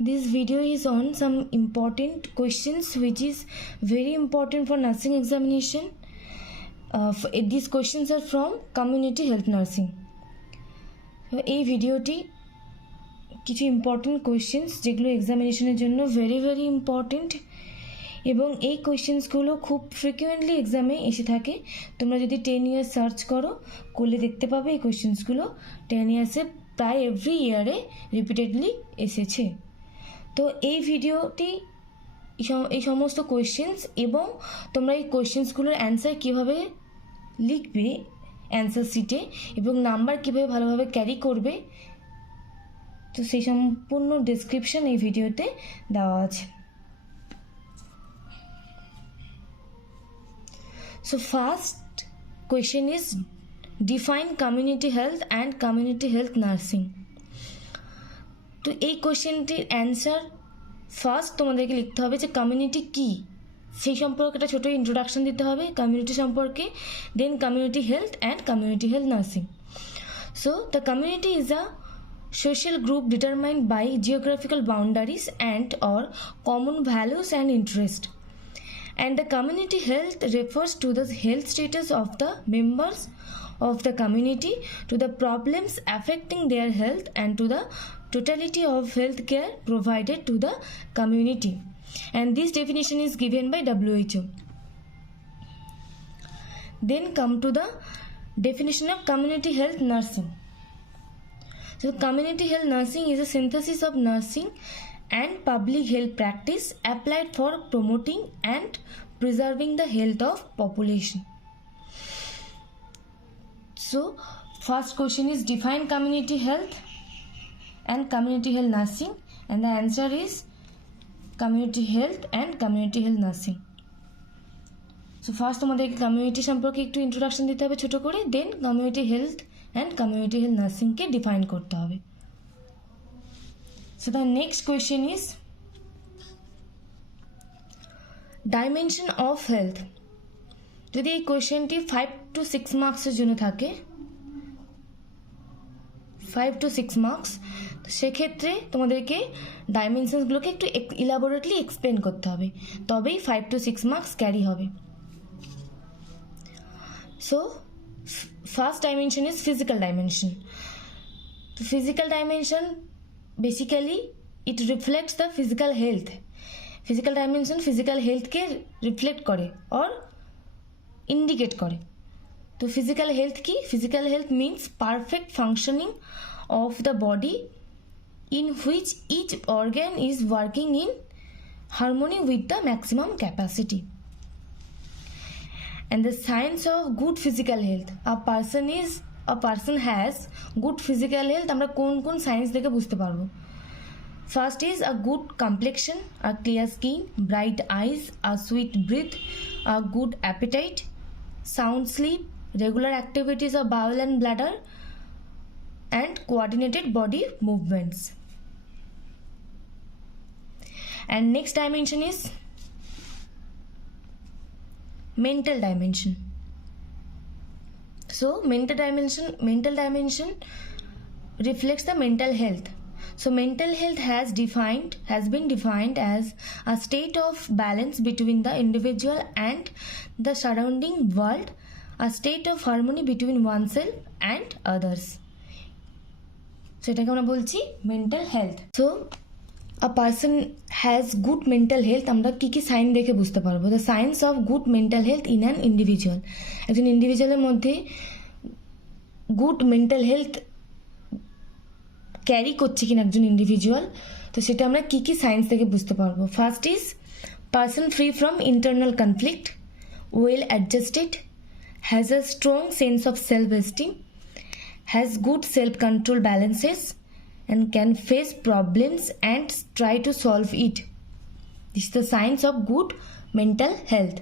This video is on some important questions which is very important for nursing examination. These questions are from community health nursing. এই ভিডিওটি কিছু important questions যেগুলো এক্সামিনেশনের জন্য very very important এবং এই কোয়েশ্চেন্সগুলো খুব ফ্রিকুয়েন্টলি এক্সামে এসে থাকে। তোমরা যদি 10 ইয়ার্স সার্চ করলে দেখতে পাবে এই কোয়েশ্চেন্সগুলো 10 ইয়ার্সে প্রায় এভরি ইয়ারে রিপিটেডলি এসেছে। তো এই ভিডিওটি এই সমস্ত কোয়েশ্চেন্স এবং তোমরা এই কোয়েশ্চেন্সগুলোর অ্যান্সার কীভাবে লিখবে অ্যান্সার শিটে এবং নাম্বার কীভাবে ভালোভাবে ক্যারি করবে, তো সেই সম্পূর্ণ ডেসক্রিপশন এই ভিডিওতে দেওয়া আছে। So first question is define community health and community health nursing. তো এই কোয়েশ্চেনটির অ্যান্সার ফার্স্ট তোমাদেরকে লিখতে হবে যে কমিউনিটি কী, সেই সম্পর্কে একটা ছোটো ইন্ট্রোডাকশন দিতে হবে কমিউনিটি সম্পর্কে, then community health and community health nursing. So the community is a social group determined by geographical boundaries and or common values and interest, and the community health refers to the health status of the members of the community, to the problems affecting their health and to the totality of health care provided to the community, and this definition is given by WHO. Then come to the definition of community health nursing. So community health nursing is a synthesis of nursing and public health practice applied for promoting and preserving the health of population. So first question is define community health and community health nursing, and the answer is community health and community health nursing. So first তোমাদেরকে community সম্পর্কে একটু introduction দিতে হবে ছোটো করে, then community health and community health নার্সিংকে define করতে হবে। So the next question is dimension of health. যদি এই কোয়েশ্চেনটি 5 to 6 মার্কসের জন্য থাকে, 5 to 6 মার্কস, তো সেক্ষেত্রে তোমাদেরকে ডাইমেনশনসগুলোকে একটু ইলাবোরেটলি এক্সপ্লেন করতে হবে, তবেই 5 to 6 মার্কস ক্যারি হবে। So first dimension is physical dimension. The physical dimension basically it reflects the physical health. Physical dimension physical health के reflect करे और indicate करे। तो physical health की physical health means perfect functioning of the body in which each organ is working in harmony with the maximum capacity. And the signs of good physical health, a person has good physical health আমরা কোন কোন সাইন্স দেখে বুঝতে পারবো। First is a good complexion, a clear skin, bright eyes, a sweet breath, a good appetite, sound sleep, regular activities of bowel and bladder, and coordinated body movements. And next dimension is mental dimension. So mental dimension reflects the mental health. So mental health has been defined as a state of balance between the individual and the surrounding world, a state of harmony between oneself and others. So এটাকে আমরা বলছি mental health. So a person has good mental health আমরা কী কী সাইন দেখে বুঝতে পারবো। The signs of good mental health in an individual, একজন ইন্ডিভিজুয়ালের মধ্যে গুড মেন্টাল হেলথ ক্যারি করছে কিনা একজন ইন্ডিভিজুয়াল, তো সেটা আমরা কী কী সাইন্স থেকে বুঝতে পারবো। First is person free from internal conflict, well adjusted, has a strong sense of self esteem, has good self control balances, and can face problems and try to solve it. This is the signs of good mental health.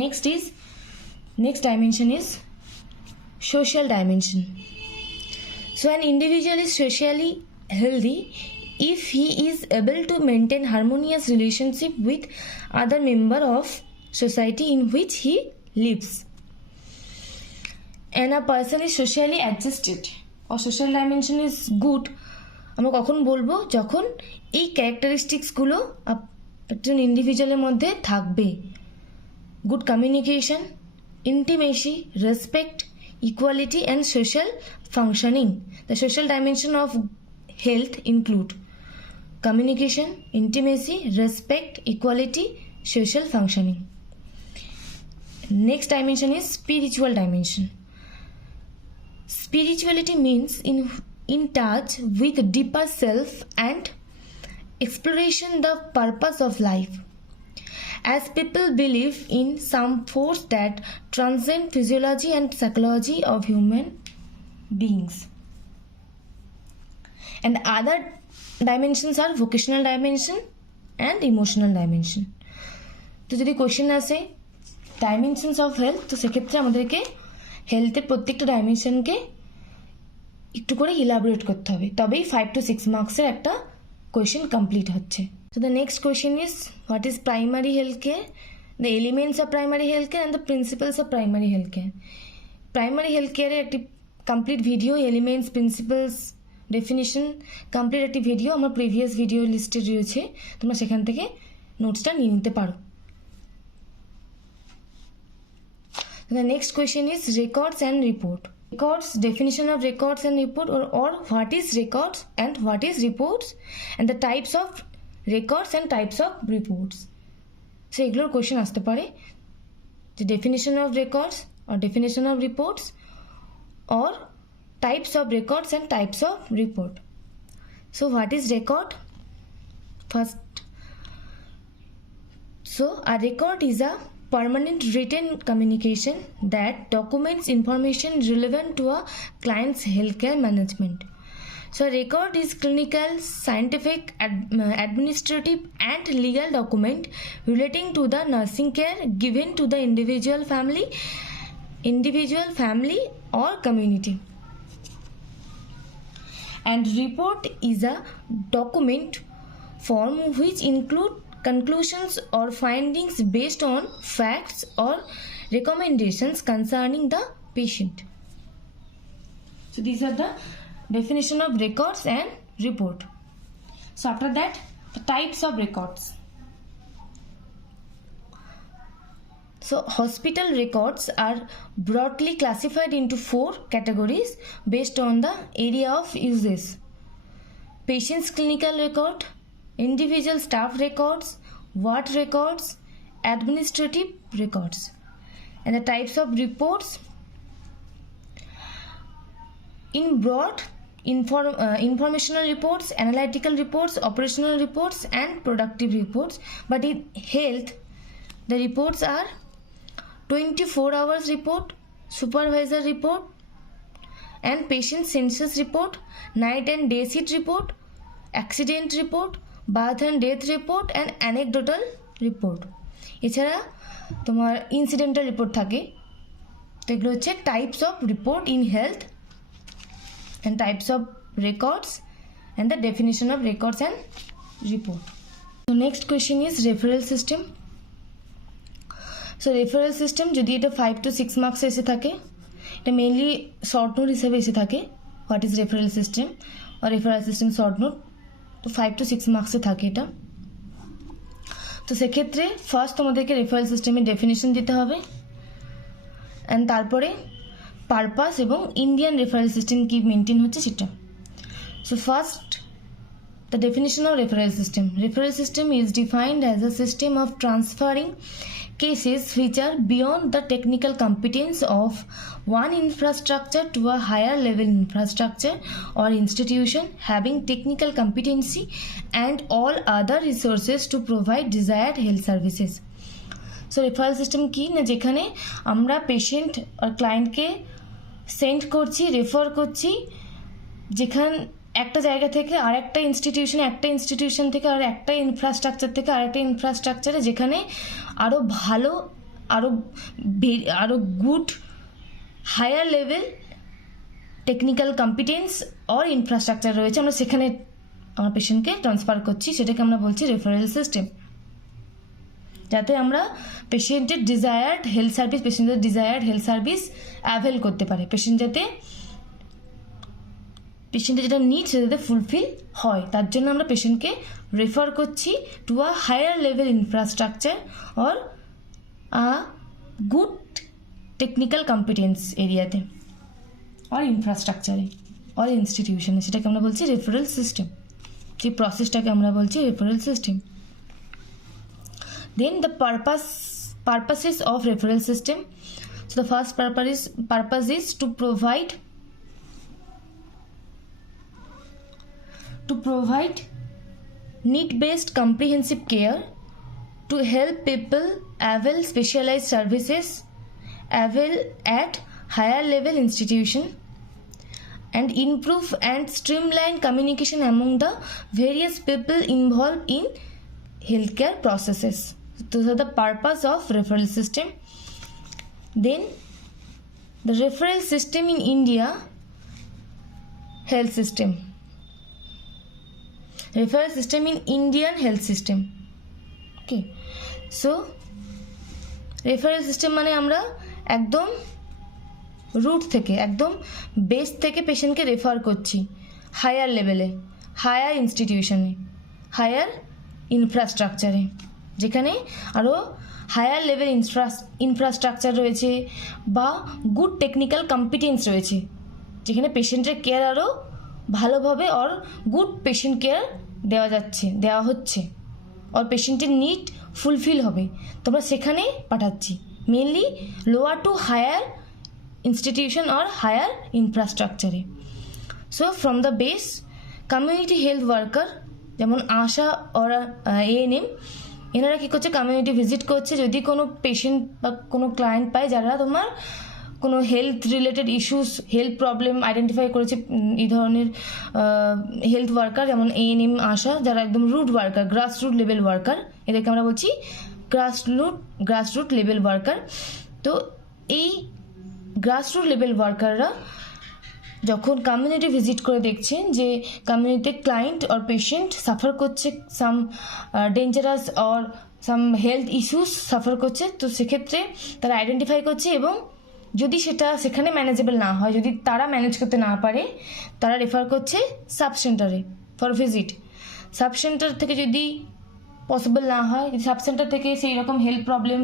Next dimension is social dimension. So an individual is socially healthy if he is able to maintain harmonious relationship with other member of society in which he lives. And a person is socially adjusted, or social dimension is good, আমরা কখন বলবো, যখন এই ক্যারেক্টারিস্টিক্সগুলো একজন ইন্ডিভিজুয়ালের মধ্যে থাকবে। Good communication, intimacy, respect, equality and social functioning. The social dimension of health include communication, intimacy, respect, equality, social functioning. Next dimension is spiritual dimension. Spirituality means in touch with deeper self and exploration the purpose of life. As people believe in some force that transcends physiology and psychology of human beings. And other dimensions are vocational dimension and emotional dimension. তো যদি question আসে dimensions of health, তো সেক্ষেত্রে আমাদেরকে হেলথের প্রত্যেকটা ডাইমেনশনকে একটু করে ইলাবোরেট করতে হবে, তবেই 5 to 6 মার্কসের একটা কোয়েশ্চেন কমপ্লিট হচ্ছে। So the next question is, what is primary healthcare, the elements of primary healthcare and the principles of primary healthcare. Primary healthcare একটি complete video, elements, principles, definition complete একটি ভিডিও আমার প্রিভিয়াস ভিডিও লিস্টে রয়েছে, তোমরা সেখান থেকে নোটসটা নিয়ে নিতে পারো। The next question is records and report. Records, definition of records and report, or what is records and what is reports, and the types of records and types of reports. So এগুলোর কোয়েশ্চেন আসতে পারে, the definition of records or definition of reports, or types of records and types of report. So what is record? First, so a record is a permanent written communication that documents information relevant to a client's healthcare management. So a record is clinical, scientific, administrative and legal document relating to the nursing care given to the individual family or community. And report is a document form which include conclusions or findings based on facts or recommendations concerning the patient. So these are the definition of records and report. So after that, the types of records. So hospital records are broadly classified into 4 categories based on the area of uses: patient's clinical record, individual staff records, ward records, administrative records. And the types of reports: in broad, informational reports, analytical reports, operational reports and productive reports. But in health, the reports are 24 hours report, supervisor report and patient census report, night and day shift report, accident report, birth and death report and anecdotal report. এছাড়া তোমার incidental report থাকে। তো এগুলো হচ্ছে types of report in health and types of records and the definition of records and report. So next question is referral system. So referral system যদি এটা 5 to 6 মার্কস এসে থাকে, এটা মেইনলি শর্ট নোট হিসেবে এসে থাকে, হোয়াট ইজ রেফারেল সিস্টেম আর referral system short note, তো 5 to 6 মার্কসে থাকে এটা। তো সেক্ষেত্রে ফার্স্ট তোমাদেরকে রেফারেল সিস্টেমের ডেফিনেশন দিতে হবে, অ্যান্ড তারপরে পারপাস এবং ইন্ডিয়ান রেফারেল সিস্টেম কি মেনটেন হচ্ছে সেটা। So first, the definition of referral system. Referral system is defined as a system of transferring cases which are beyond the technical competence of one infrastructure to a higher level infrastructure or institution having technical competency and all other resources to provide desired health services. So referral system কি না, যেখানে আমরা পেশেন্ট আর ক্লায়েন্টকে সেন্ড করছি, রেফার করছি, যেখান একটা জায়গা থেকে আর একটা ইনস্টিটিউশনে, একটা ইনস্টিটিউশন থেকে আর একটা ইনফ্রাস্ট্রাকচার থেকে আর একটা ইনফ্রাস্ট্রাকচারে, যেখানে আরও ভালো, আরও good higher level technical competence or infrastructure রয়েছে, আমরা সেখানে আমার পেশেন্টকে ট্রান্সফার করছি, সেটাকে আমরা বলছি রেফারেল সিস্টেম। যাতে আমরা পেশেন্টের ডিজায়ার্ড হেলথ সার্ভিস অ্যাভেল করতে পারে, পেশেন্ট যাতে পেশেন্টের যেটা নিড সেটা যাতে ফুলফিল হয়, তার জন্য আমরা পেশেন্টকে রেফার করছি to a higher level infrastructure or a good technical competence এরিয়াতে অর ইনফ্রাস্ট্রাকচারে অর ইনস্টিটিউশনে, সেটাকে আমরা বলছি রেফারেল সিস্টেম। যে প্রসেসটাকে আমরা বলছি referral system. Then the purposes of referral system. So the first purpose is to provide need-based comprehensive care, to help people avail specialized services avail at higher level institution, and improve and streamline communication among the various people involved in healthcare processes. Those are the purpose of referral system. Then the referral system in India health system. Referral system in Indian health system. Okay, so referral system মানে আমরা একদম রুট থেকে, একদম বেস থেকে পেশেন্টকে refer করছি হায়ার লেভেলে, হায়ার ইনস্টিটিউশনে, হায়ার ইনফ্রাস্ট্রাকচারে, যেখানে আরও হায়ার লেভেল ইনফ্রাস্ট্রাকচার রয়েছে বা গুড টেকনিক্যাল কম্পিটেন্স রয়েছে, যেখানে পেশেন্টের কেয়ার আরও ভালোভাবে অর গুড পেশেন্ট কেয়ার দেওয়া হচ্ছে অর পেশেন্টের নিড ফুলফিল হবে, তোমরা সেখানে পাঠাচ্ছি mainly lower to higher institution or higher infrastructure. So from the base, community health worker যেমন আশা or ANM এনারা কী করছে, কমিউনিটি ভিজিট করছে। যদি কোনো পেশেন্ট বা কোনো ক্লায়েন্ট পায় যারা তোমার কোনো health related issues, health problem identify করেছে, এই ধরনের হেলথ ওয়ার্কার যেমন ANM আশা, যারা একদম root worker, grassroot level worker, এদেরকে আমরা বলছি গ্রাসরুট লেভেল ওয়ার্কার। তো এই গ্রাসরুট লেভেল ওয়ার্কাররা যখন কমিউনিটি ভিজিট করে দেখছেন যে কমিউনিটিতে ক্লায়েন্ট অর পেশেন্ট সাফার করছে, some dangerous or some health issues suffer করছে, তো সেক্ষেত্রে তারা আইডেন্টিফাই করছে এবং যদি সেটা সেখানে ম্যানেজেবল না হয়, যদি তারা ম্যানেজ করতে না পারে, তারা রেফার করছে সাব সেন্টারে ফর ভিজিট। সাব সেন্টার থেকে যদি পসিবল না হয়, যদি সাব সেন্টার থেকে সেই রকম হেলথ প্রবলেম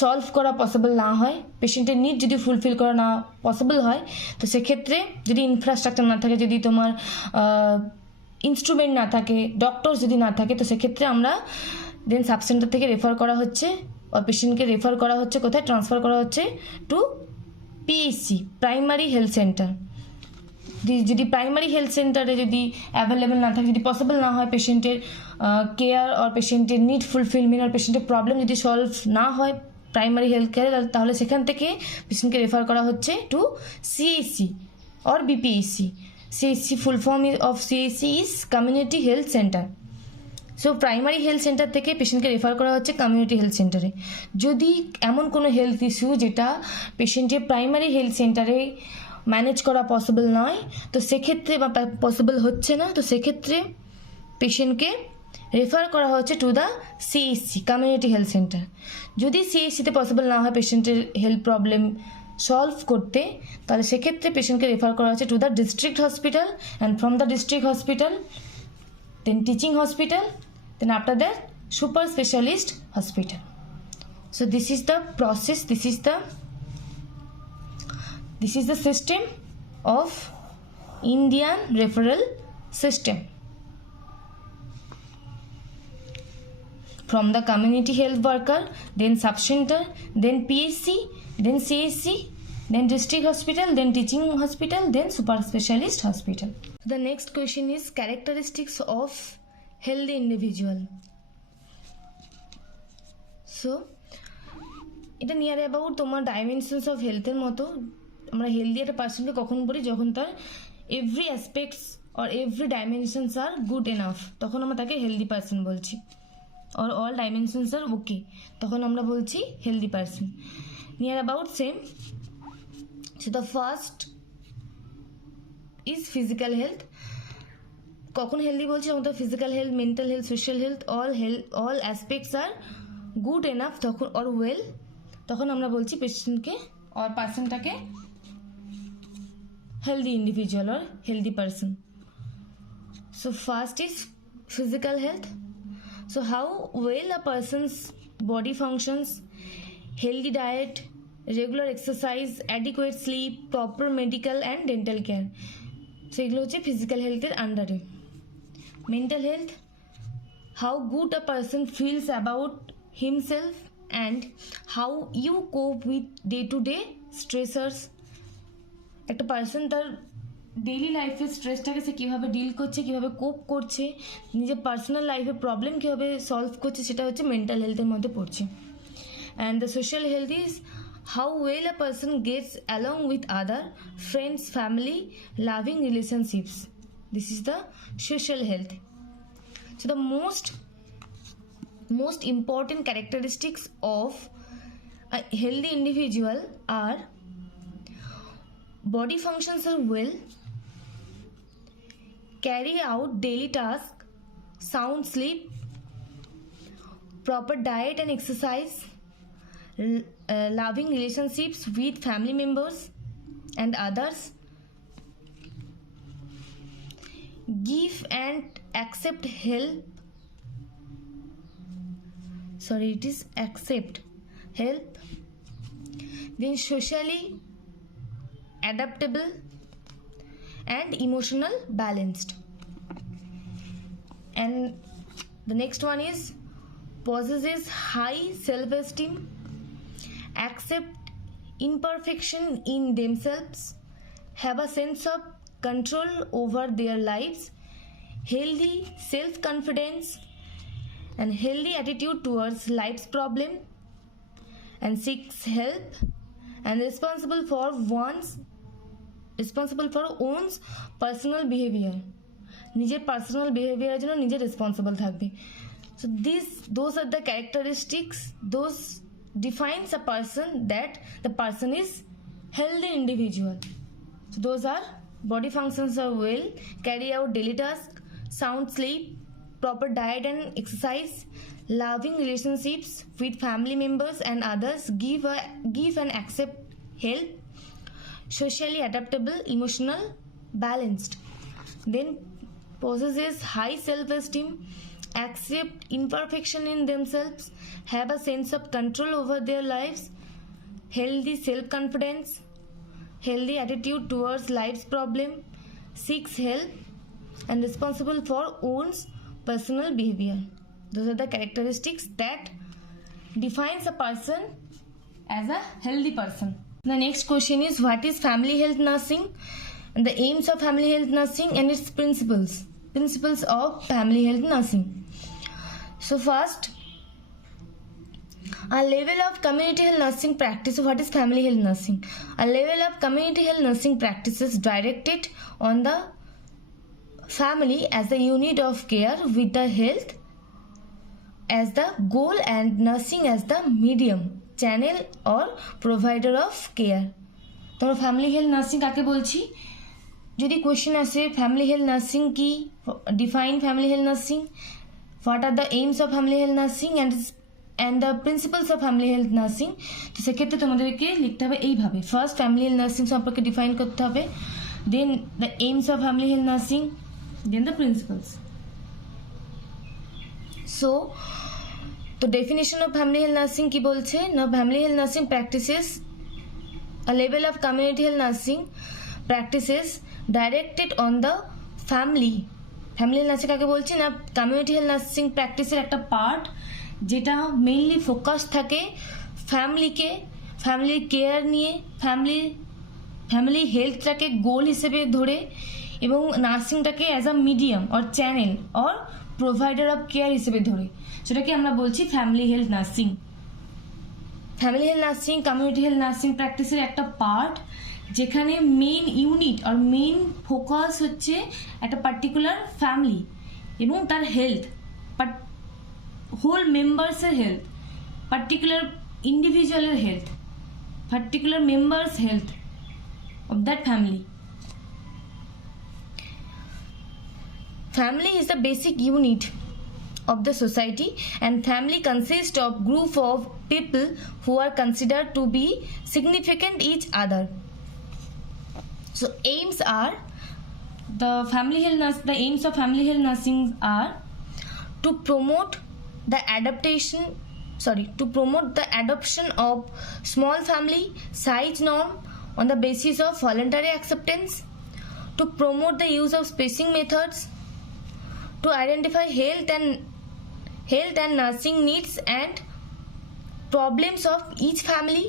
সলভ করা পসিবল না হয়, পেশেন্টের নিড যদি ফুলফিল করা না পসিবল হয়, তো সেক্ষেত্রে যদি ইনফ্রাস্ট্রাকচার না থাকে, যদি তোমার ইনস্ট্রুমেন্ট না থাকে, ডক্টরস যদি না থাকে, তো সেক্ষেত্রে আমরা দেন সাব সেন্টার থেকে রেফার করা হচ্ছে আর পেশেন্টকে রেফার করা হচ্ছে কোথায়, ট্রান্সফার করা হচ্ছে to PHC, primary health centre. যদি প্রাইমারি হেলথ সেন্টারে যদি অ্যাভেলেবেল না থাকে, যদি পসিবল না হয় পেশেন্টের কেয়ার আর পেশেন্টের নিড ফুলফিলমেন্ট আর পেশেন্টের প্রবলেম যদি সলভ না হয় প্রাইমারি হেলথ কেয়ারে, তাহলে সেখান থেকে পেশেন্টকে রেফার করা হচ্ছে to CHC or BPHC। CHC full form of CHC is community health centre. So primary health centre থেকে পেশেন্টকে রেফার করা হচ্ছে কমিউনিটি হেলথ সেন্টারে। যদি এমন কোনো হেলথ ইস্যু যেটা পেশেন্টের প্রাইমারি হেলথ সেন্টারে ম্যানেজ করা পসিবল নয়, তো সেক্ষেত্রে বা পসিবল হচ্ছে না, তো সেক্ষেত্রে পেশেন্টকে রেফার করা হচ্ছে to the CHC, community health centre. যদি CHCতে পসিবল না হয় পেশেন্টের হেলথ প্রবলেম সলভ করতে, তাহলে সেক্ষেত্রে পেশেন্টকে রেফার করা হচ্ছে to the district hospital, and from the district hospital then teaching hospital, then after that super specialist hospital. So this is the process, this is the system of Indian referral system. From the community health worker, then sub center, then PHC, then CHC, then district hospital, then teaching hospital, then super specialist hospital. The next question is characteristics of healthy individual. So এটা near about তোমার dimensions of হেলথের মতো। আমরা হেলদি একটা পার্সনকে কখন বলি, যখন তার every aspects or every dimensions are good enough, তখন আমরা তাকে হেলদি পার্সন বলছি। Or all dimensions are okay, তখন আমরা বলছি healthy person. Near about same. So the first is physical health. কখন হেলদি বলছি, যখন তার physical health, mental health, social health, all aspects are good enough, তখন অর ওয়েল, তখন আমরা বলছি পেশেন্টকে অর পার্সনটাকে healthy individual or healthy person. So first is physical health. So how well a person's body functions, healthy diet, regular exercise, adequate sleep, proper medical and dental care. So এগুলো হচ্ছে ফিজিক্যাল হেলথের আন্ডারে। Mental health, how good a person feels about himself and how you cope with day to day stressors. একটা পার্সন তার ডেইলি লাইফের স্ট্রেসটাকে সে কীভাবে ডিল করছে, কীভাবে কোপ করছে, নিজের পার্সোনাল লাইফে প্রবলেম কীভাবে সলভ করছে, সেটা হচ্ছে মেন্টাল হেলথের মধ্যে পড়ছে। And the social health is how well a person gets along with other friends, family, loving relationships. This is the social health. So the most important characteristics of a healthy individual are body functions are well, carry out daily tasks, sound sleep, proper diet and exercise, loving relationships with family members and others, give and accept help. Sorry, it is accept help. Then socially adaptable and emotional balanced. And the next one is possesses high self-esteem, accept imperfection in themselves, have a sense of control over their lives, healthy self-confidence and healthy attitude towards life's problem, and seeks help and responsible for one's personal behavior. নিজের পার্সোনাল বিহেভিয়ারের জন্য নিজে রেসপন্সিবল থাকবে। So those are the characteristics, those defines a person that the person is healthy individual. So those are body functions are well, carry out daily tasks, sound sleep, proper diet and exercise, loving relationships with family members and others, give and accept help, socially adaptable, emotional balanced. Then possesses high self-esteem, accept imperfection in themselves, have a sense of control over their lives, healthy self-confidence, healthy attitude towards life's problem, seeks help and responsible for one's personal behavior. Those are the characteristics that defines a person as a healthy person. The next question is, what is family health nursing and the aims of family health nursing and its principles of family health nursing. So first, a level of community health nursing practice. What is family health nursing? A level of community health nursing practices directed on the family as the unit of care with the health as the goal and nursing as the medium, channel or provider of care. তোমরা family health nursing কাকে বলছি যদি question আসে, family health nursing কি, define family health nursing, what are the aims of family health nursing and the principles of family health nursing, তো সেক্ষেত্রে তোমাদেরকে লিখতে হবে এইভাবে। ফার্স্ট ফ্যামিলি হেলথ নার্সিং সম্পর্কে ডিফাইন করতে হবে, then the aims of family health nursing, then the principles. So তো definition of family health nursing কি বলছে না, family health nursing practices a level of community health nursing practices directed on the family. Family health nursing কাকে বলছি না, community health nursing প্র্যাকটিসের একটা পার্ট যেটা মেইনলি ফোকাস থাকে ফ্যামিলির কেয়ার নিয়ে, ফ্যামিলি হেলথটাকে গোল হিসেবে ধরে এবং নার্সিংটাকে as a medium or channel or provider of care হিসেবে ধরে, সেটাকে আমরা বলছি family health nursing. Family health nursing community health nursing প্র্যাকটিসের একটা পার্ট যেখানে মেইন ইউনিট আর মেইন ফোকাস হচ্ছে একটা পার্টিকুলার ফ্যামিলি এবং তার হেলথ, হোল মেম্বার্সের হেলথ, পার্টিকুলার ইন্ডিভিজুয়ালের health, particular members health of that family. Family is the basic unit of the society, and family consists of group of people who are considered to be significant each other. So So aims are the aims of family health nursing are to promote the adoption of small family size norm on the basis of voluntary acceptance, to promote the use of spacing methods, to identify health and nursing needs and problems of each family,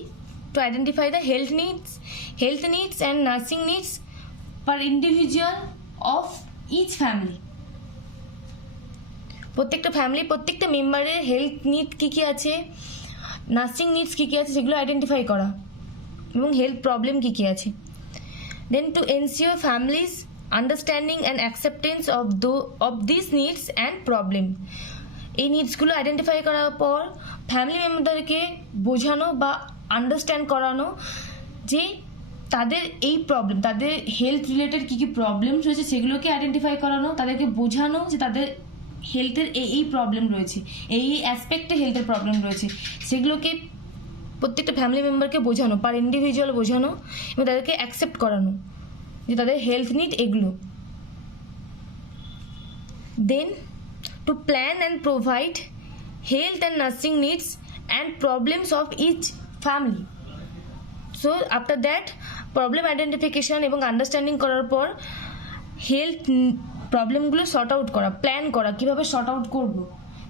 to identify the health needs and nursing needs per individual of each family. প্রত্যেকটা ফ্যামিলি প্রত্যেকটা মেম্বারের health need কী কী আছে, nursing needs কী কী আছে সেগুলো আইডেন্টিফাই করা এবং হেলথ প্রবলেম কী কী আছে। Then to ensure families understanding and acceptance of this needs and problem. এই নিডসগুলো আইডেন্টিফাই করার পর ফ্যামিলি মেম্বারদেরকে বোঝানো বা আন্ডারস্ট্যান্ড করানো যে তাদের এই প্রবলেম, তাদের হেলথ রিলেটেড কী কী প্রবলেমস রয়েছে সেগুলোকে আইডেন্টিফাই করানো, তাদেরকে বোঝানো যে তাদের হেলথের এই প্রবলেম রয়েছে, এই অ্যাসপেক্টে হেলথের প্রবলেম রয়েছে, সেগুলোকে প্রত্যেকটা ফ্যামিলি মেম্বারকে বোঝানো, পার ইন্ডিভিজুয়াল বোঝানো এবং তাদেরকে অ্যাকসেপ্ট করানো যে তাদের হেলথ নিড এগুলো। Then to plan and provide health and nursing needs and problems of each family. So after that problem identification এবং আন্ডারস্ট্যান্ডিং করার পর হেলথ প্রবলেমগুলো সর্ট আউট করা, প্ল্যান করা, কীভাবে সর্ট আউট করবো,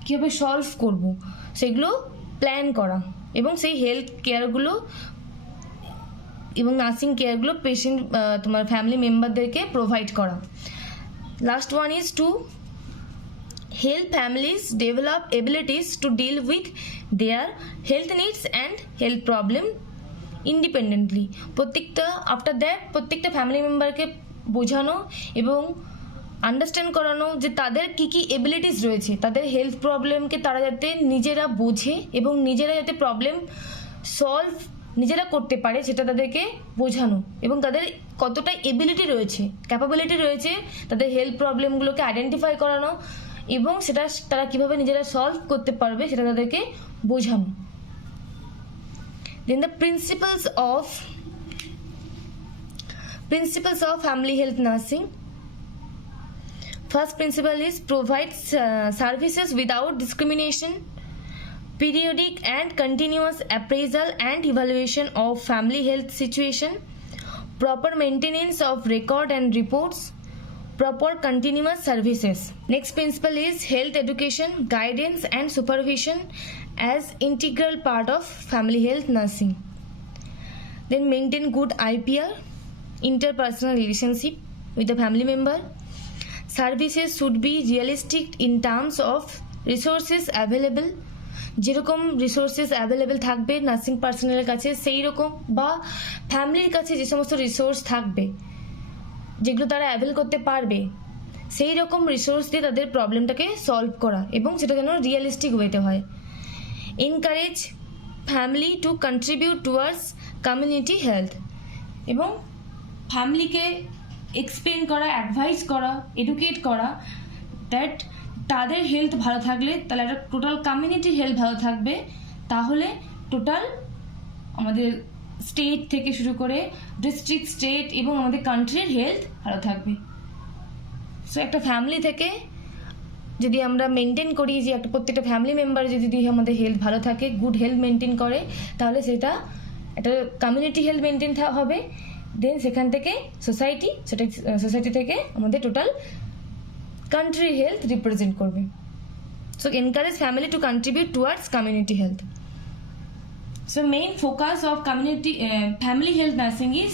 কীভাবে সলভ করবো সেগুলো প্ল্যান করা এবং সেই হেলথ কেয়ারগুলো এবং নার্সিং কেয়ারগুলো পেশেন্ট তোমার ফ্যামিলি মেম্বারদেরকে প্রোভাইড করা। Last one is to help families develop abilities to deal with their health needs and health problem independently. After that প্রত্যেকটা ফ্যামিলি মেম্বারকে বোঝানো এবং আন্ডারস্ট্যান্ড করানো যে তাদের কী কী এবিলিটিস রয়েছে, তাদের হেলথ প্রবলেমকে তারা যাতে নিজেরা বোঝে এবং নিজেরা যাতে প্রবলেম সলভ নিজেরা করতে পারে সেটা তাদেরকে বোঝানো এবং তাদের কতটা এবিলিটি রয়েছে, ক্যাপাবিলিটি রয়েছে তাদের হেলথ প্রবলেমগুলোকে আইডেন্টিফাই করানো এবং সেটা তারা কীভাবে নিজেরা সলভ করতে পারবে সেটা তাদেরকে বোঝানো। Then the principles of family health nursing. First principle is provide services without discrimination, periodic and continuous appraisal and evaluation of family health situation, proper maintenance of record and reports, proper continuous services. Next principle is health education, guidance and supervision as integral part of family health nursing. Then maintain good IPR, interpersonal relationship with the family member. Services should be realistic in terms of resources available, যেরকম resources available থাকবে নার্সিং পার্সোনালের কাছে সেই রকম বা ফ্যামিলির কাছে যে সমস্ত রিসোর্স থাকবে যেগুলো তারা অ্যাভেল করতে পারবে সেই রকম রিসোর্স দিয়ে তাদের প্রবলেমটাকে সলভ করা এবং সেটা যেন রিয়েলিস্টিক ওয়েতে হয়। Encourage family two contribute towards community health, এবং ফ্যামিলিকে এক্সপ্লেন করা, অ্যাডভাইস করা, এডুকেট করা দ্যাট তাদের হেলথ ভালো থাকলে তাহলে একটা টোটাল কমিউনিটির হেলথ ভালো থাকবে, তাহলে টোটাল আমাদের স্টেট থেকে শুরু করে ডিস্ট্রিক্ট, স্টেট এবং আমাদের কান্ট্রির হেলথ ভালো থাকবে। সো একটা ফ্যামিলি থেকে যদি আমরা মেনটেন করি যে একটা প্রত্যেকটা ফ্যামিলি মেম্বার যদি আমাদের হেলথ ভালো থাকে, গুড হেলথ মেনটেন করে, তাহলে সেটা একটা কমিউনিটি হেলথ মেনটেন হবে। দেন সেখান থেকে সোসাইটি থেকে আমাদের টোটাল কান্ট্রি হেলথ রিপ্রেজেন্ট করবে। So encourage family two contribute towards community health. So main focus of family health nursing is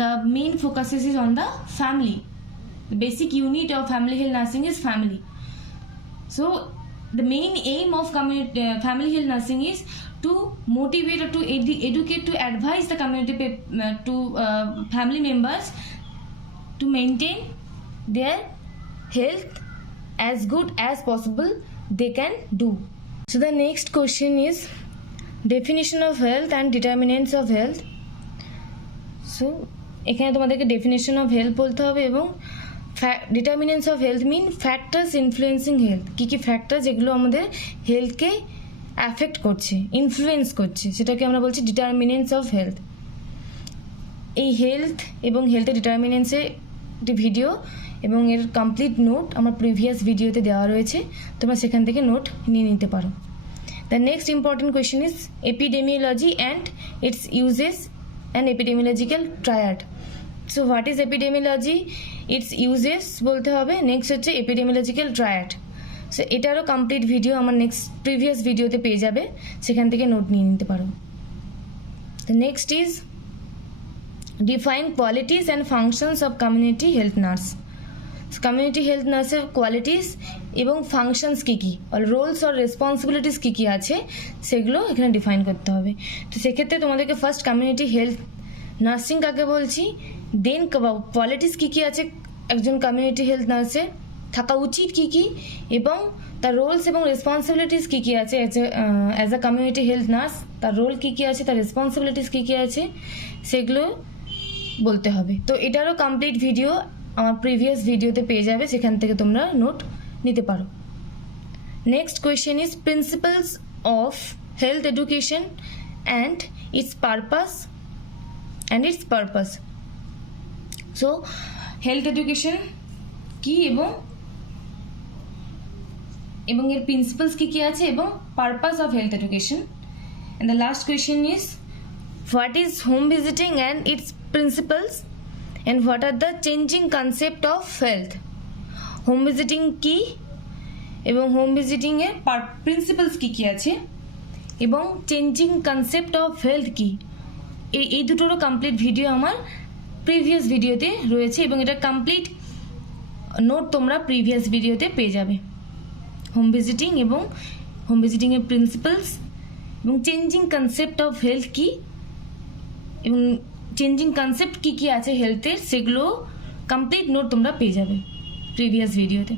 the main focus is on the family. The basic unit of family health nursing is family. So the main aim of family health nursing is to motivate or to educate, to advise the community family members to maintain their health as good as possible they can do. So the next question is definition of health and determinants of health. So এখানে তোমাদেরকে definition of health বলতে হবে এবং determinants of health mean factors influencing health. কী কী ফ্যাক্টর যেগুলো আমাদের হেলথকে অ্যাফেক্ট করছে, ইনফ্লুয়েন্স করছে, সেটাকে আমরা বলছি ডিটারমিনেন্টস অফ হেলথ। এই হেলথ এবং হেলথের ডিটারমিনেন্টসে একটি ভিডিও এবং এর কমপ্লিট নোট আমার প্রিভিয়াস ভিডিওতে দেওয়া রয়েছে, তোমরা সেখান থেকে নোট নিয়ে নিতে পারো। The next important question is epidemiology and it's uses and epidemiological triad. So what is epidemiology, it's uses বলতে হবে, নেক্সট হচ্ছে এপিডেমিওলজিক্যাল ট্রায়াড। সো এটারও কমপ্লিট ভিডিও আমার নেক্সট প্রিভিয়াস ভিডিওতে পেয়ে যাবে, সেখান থেকে নোট নিয়ে নিতে পারো। The next is define qualities and functions of community health nurse. Community health নার্সের কোয়ালিটিস এবং ফাংশনস কী কী, রোলস আর রেসপন্সিবিলিটিস কী কী আছে সেগুলো এখানে ডিফাইন করতে হবে। তো সেক্ষেত্রে তোমাদেরকে ফার্স্ট কমিউনিটি হেলথ নার্সিং কাকে বলছি, দেন কোয়ালিটিস কী কী আছে একজন কমিউনিটি হেলথ নার্সের, থাকা উচিত কী কী, এবং তার রোলস এবং রেসপন্সিবিলিটিস কী কী আছে as a community health nurse, তার রোল কী কী আছে, তার রেসপন্সিবিলিটিস কী কী আছে সেগুলো বলতে হবে। তো এটারও কমপ্লিট ভিডিও আমার প্রিভিয়াস ভিডিওতে পেয়ে যাবে, সেখান থেকে তোমরা নোট নিতে পারো। Next question is principles of health education and its purpose. So health education কী এবং এর প্রিন্সিপালস কী কী আছে এবং purpose of health education. And the last question is what is home visiting and its principles and what are the changing concept of health। Home visiting কি এবং home visiting এর প্রিন্সিপালস কি কি আছে এবং চেঞ্জিং কনসেপ্ট অফ হেলথ কি, এই দুটোরও কমপ্লিট ভিডিও আমার প্রিভিয়াস ভিডিওতে রয়েছে এবং এটা কমপ্লিট নোট তোমরা প্রিভিয়াস ভিডিওতে পেয়ে যাবে। হোম ভিজিটিং এবং হোম ভিজিটিংয়ের প্রিন্সিপালস এবং চেঞ্জিং কনসেপ্ট অফ হেলথ কি এবং চেঞ্জিং কনসেপ্ট কী কী আছে হেলথের সেগুলো কমপ্লিট নোট তোমরা পেয়ে যাবে প্রিভিয়াস ভিডিওতে।